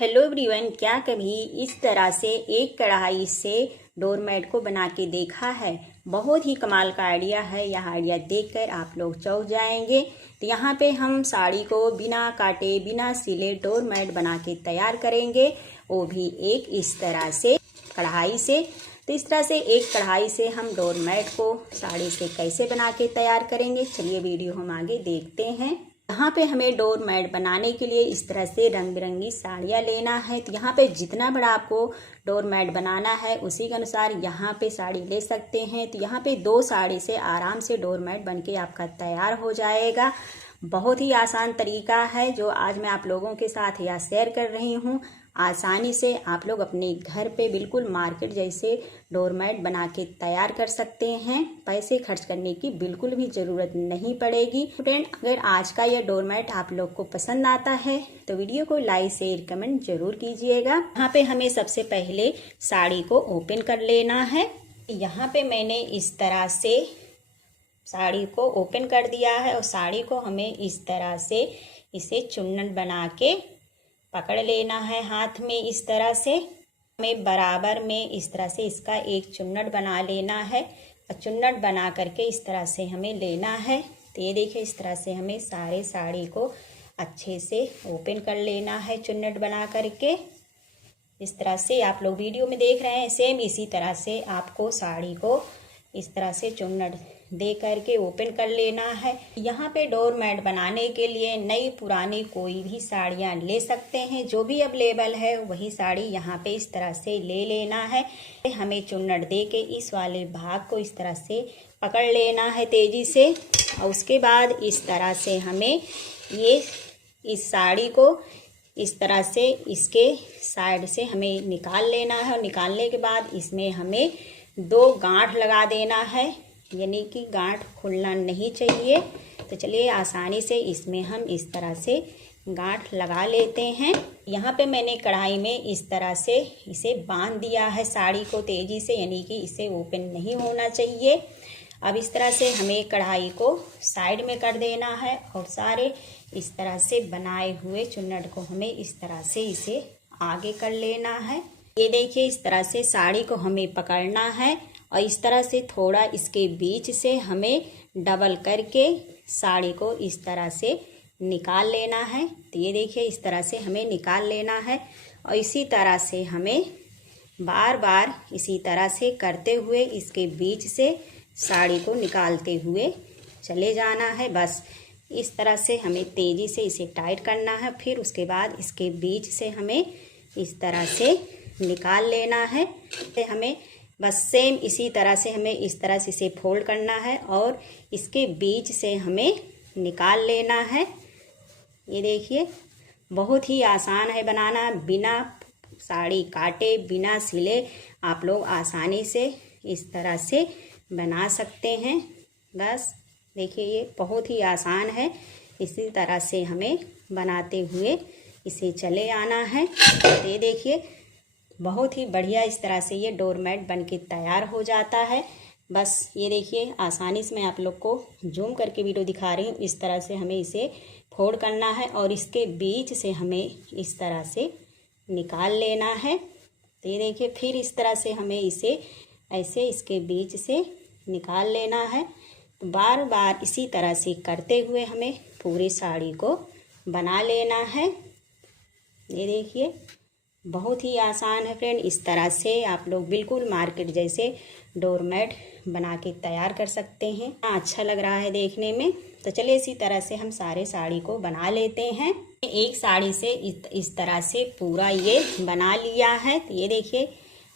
Hello everyone, क्या कभी इस तरह से एक कढ़ाई से डोरमेट को बना के देखा है? बहुत ही कमाल का आइडिया है। यह आइडिया देखकर आप लोग चौंक जाएंगे। तो यहाँ पे हम साड़ी को बिना काटे बिना सिले डोरमेट बना के तैयार करेंगे, वो भी एक इस तरह से कढ़ाई से। तो इस तरह से एक कढ़ाई से हम डोरमेट को साड़ी से कैसे बना के तैयार करेंगे, चलिए वीडियो हम आगे देखते हैं। यहाँ पे हमें डोरमेट बनाने के लिए इस तरह से रंग बिरंगी साड़ियाँ लेना है। तो यहाँ पे जितना बड़ा आपको डोरमेट बनाना है उसी के अनुसार यहाँ पे साड़ी ले सकते हैं। तो यहाँ पे 2 साड़ी से आराम से डोरमेट बनके आपका तैयार हो जाएगा। बहुत ही आसान तरीका है जो आज मैं आप लोगों के साथ यह शेयर कर रही हूँ। आसानी से आप लोग अपने घर पे बिल्कुल मार्केट जैसे डोरमेट बना के तैयार कर सकते हैं। पैसे खर्च करने की बिल्कुल भी ज़रूरत नहीं पड़ेगी। फ्रेंड, अगर आज का यह डोरमेट आप लोग को पसंद आता है तो वीडियो को लाइक शेयर कमेंट जरूर कीजिएगा। यहाँ पे हमें सबसे पहले साड़ी को ओपन कर लेना है। यहाँ पे मैंने इस तरह से साड़ी को ओपन कर दिया है और साड़ी को हमें इस तरह से इसे चुन्नट बना के पकड़ लेना है हाथ में। इस तरह से हमें बराबर में इस तरह से इसका एक चुन्नट बना लेना है और चुन्नट बना करके इस तरह से हमें लेना है। तो ये देखिए, इस तरह से हमें सारे साड़ी को अच्छे से ओपन कर लेना है चुन्नट बना करके। इस तरह से आप लोग वीडियो में देख रहे हैं, सेम इसी तरह से आपको साड़ी को इस तरह से चुन्नट दे करके ओपन कर लेना है। यहाँ पे डोरमेट बनाने के लिए नई पुरानी कोई भी साड़ियाँ ले सकते हैं, जो भी अवेलेबल है वही साड़ी यहाँ पे इस तरह से ले लेना है। हमें चुन्नट दे के इस वाले भाग को इस तरह से पकड़ लेना है तेजी से और उसके बाद इस तरह से हमें ये इस साड़ी को इस तरह से इसके साइड से हमें निकाल लेना है और निकालने के बाद इसमें हमें 2 गांठ लगा देना है, यानी कि गांठ खुलना नहीं चाहिए। तो चलिए आसानी से इसमें हम इस तरह से गांठ लगा लेते हैं। यहाँ पे मैंने कढ़ाई में इस तरह से इसे बांध दिया है साड़ी को तेज़ी से, यानी कि इसे ओपन नहीं होना चाहिए। अब इस तरह से हमें कढ़ाई को साइड में कर देना है और सारे इस तरह से बनाए हुए चुन्नट को हमें इस तरह से इसे आगे कर लेना है। ये देखिए, इस तरह से साड़ी को हमें पकड़ना है और इस तरह से थोड़ा इसके बीच से हमें डबल करके साड़ी को इस तरह से निकाल लेना है। तो ये देखिए, इस तरह से हमें निकाल लेना है और इसी तरह से हमें बार बार इसी तरह से करते हुए इसके बीच से साड़ी को निकालते हुए चले जाना है। बस इस तरह से हमें तेज़ी से इसे टाइट करना है। फिर उसके बाद इसके बीच से हमें इस तरह से निकाल लेना है। हमें बस सेम इसी तरह से हमें इस तरह से इसे फोल्ड करना है और इसके बीच से हमें निकाल लेना है। ये देखिए, बहुत ही आसान है बनाना। बिना साड़ी काटे बिना सिले आप लोग आसानी से इस तरह से बना सकते हैं। बस देखिए, ये बहुत ही आसान है। इसी तरह से हमें बनाते हुए इसे चले आना है। तो ये देखिए, बहुत ही बढ़िया इस तरह से ये डोरमेट बनके तैयार हो जाता है। बस ये देखिए, आसानी से मैं आप लोग को जूम करके वीडियो दिखा रही हूँ। इस तरह से हमें इसे फोल्ड करना है और इसके बीच से हमें इस तरह से निकाल लेना है। तो ये देखिए, फिर इस तरह से हमें इसे ऐसे इसके बीच से निकाल लेना है। तो बार बार इसी तरह से करते हुए हमें पूरी साड़ी को बना लेना है। ये देखिए, बहुत ही आसान है फ्रेंड। इस तरह से आप लोग बिल्कुल मार्केट जैसे डोरमेट बना के तैयार कर सकते हैं। अच्छा लग रहा है देखने में। तो चलिए इसी तरह से हम सारे साड़ी को बना लेते हैं। एक साड़ी से इस तरह से पूरा ये बना लिया है। तो ये देखिए,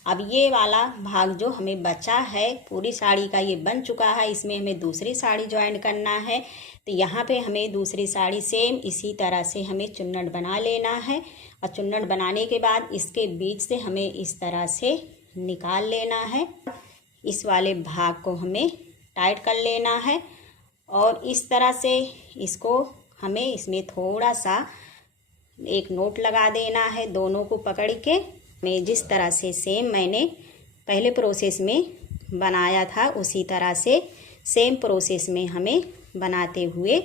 अब ये वाला भाग जो हमें बचा है पूरी साड़ी का ये बन चुका है। इसमें हमें दूसरी साड़ी ज्वाइन करना है। तो यहाँ पे हमें दूसरी साड़ी सेम इसी तरह से हमें चुन्नट बना लेना है और चुन्नट बनाने के बाद इसके बीच से हमें इस तरह से निकाल लेना है। इस वाले भाग को हमें टाइट कर लेना है और इस तरह से इसको हमें इसमें थोड़ा सा एक नोट लगा देना है दोनों को पकड़ के। मैं जिस तरह से सेम मैंने पहले प्रोसेस में बनाया था उसी तरह से सेम प्रोसेस में हमें बनाते हुए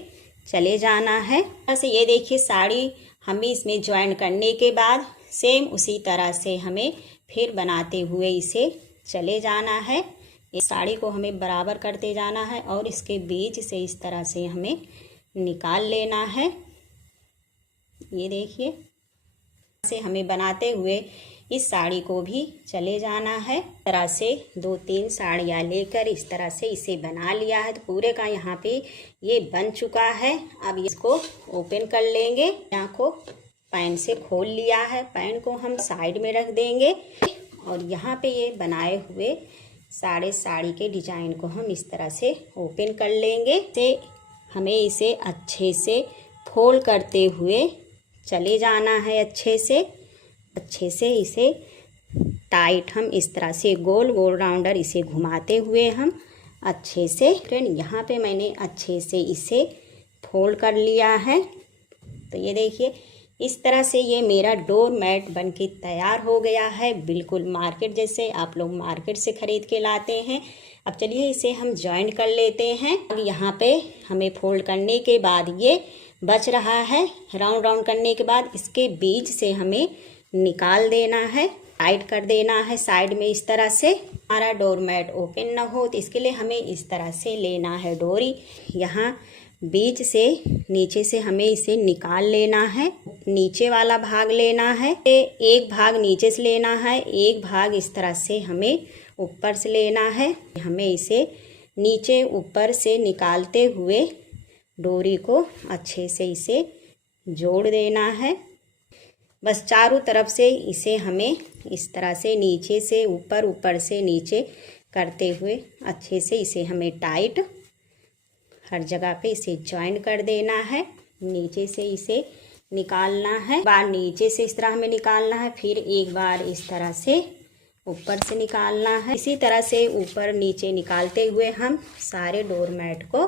चले जाना है। ऐसे ये देखिए, साड़ी हमें इसमें ज्वाइन करने के बाद सेम उसी तरह से हमें फिर बनाते हुए इसे चले जाना है। इस साड़ी को हमें बराबर करते जाना है और इसके बीच से इस तरह से हमें निकाल लेना है। ये देखिए, से हमें बनाते हुए इस साड़ी को भी चले जाना है। इस तरह से 2-3 साड़ियाँ लेकर इस तरह से इसे बना लिया है। तो पूरे का यहाँ पे ये बन चुका है। अब इसको ओपन कर लेंगे। यहाँ को पैन से खोल लिया है। पैन को हम साइड में रख देंगे और यहाँ पे ये बनाए हुए साड़ी के डिजाइन को हम इस तरह से ओपन कर लेंगे। से हमें इसे अच्छे से फोल्ड करते हुए चले जाना है। अच्छे से इसे टाइट हम इस तरह से गोल गोल राउंडर इसे घुमाते हुए हम अच्छे से, फ्रेंड यहाँ पे मैंने अच्छे से इसे फोल्ड कर लिया है। तो ये देखिए, इस तरह से ये मेरा डोर मैट बन के तैयार हो गया है। बिल्कुल मार्केट जैसे आप लोग मार्केट से ख़रीद के लाते हैं। अब चलिए इसे हम जॉइंट कर लेते हैं। अब यहाँ पे हमें फोल्ड करने के बाद ये बच रहा है। राउंड राउंड करने के बाद इसके बीच से हमें निकाल देना है, टाइट कर देना है साइड में इस तरह से। हमारा डोर मैट ओपन ना हो तो इसके लिए हमें इस तरह से लेना है डोरी। यहाँ बीच से नीचे से हमें इसे निकाल लेना है। नीचे वाला भाग लेना है, एक भाग नीचे से लेना है, एक भाग इस तरह से हमें ऊपर से लेना है। हमें इसे नीचे ऊपर से निकालते हुए डोरी को अच्छे से इसे जोड़ देना है। बस चारों तरफ से इसे हमें इस तरह से नीचे से ऊपर, ऊपर से नीचे करते हुए अच्छे से इसे हमें टाइट हर जगह पे इसे ज्वाइन कर देना है। नीचे से इसे निकालना है, बार नीचे से इस तरह हमें निकालना है, फिर एक बार इस तरह से ऊपर से निकालना है। इसी तरह से ऊपर नीचे निकालते हुए हम सारे डोर मैट को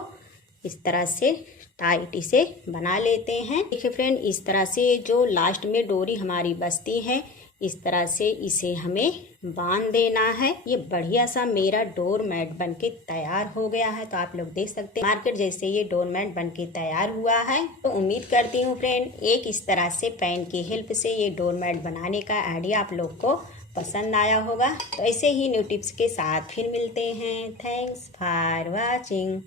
इस तरह से टाइट इसे बना लेते हैं। देखिए फ्रेंड, इस तरह से जो लास्ट में डोरी हमारी बचती है इस तरह से इसे हमें बांध देना है। ये बढ़िया सा मेरा डोर मैट बन के तैयार हो गया है। तो आप लोग देख सकते हैं मार्केट जैसे ये डोर मैट बन के तैयार हुआ है। तो उम्मीद करती हूँ फ्रेंड एक इस तरह से पेन की हेल्प से ये डोर मैट बनाने का आइडिया आप लोग को पसंद आया होगा। तो ऐसे ही न्यू टिप्स के साथ फिर मिलते हैं। Thanks for watching.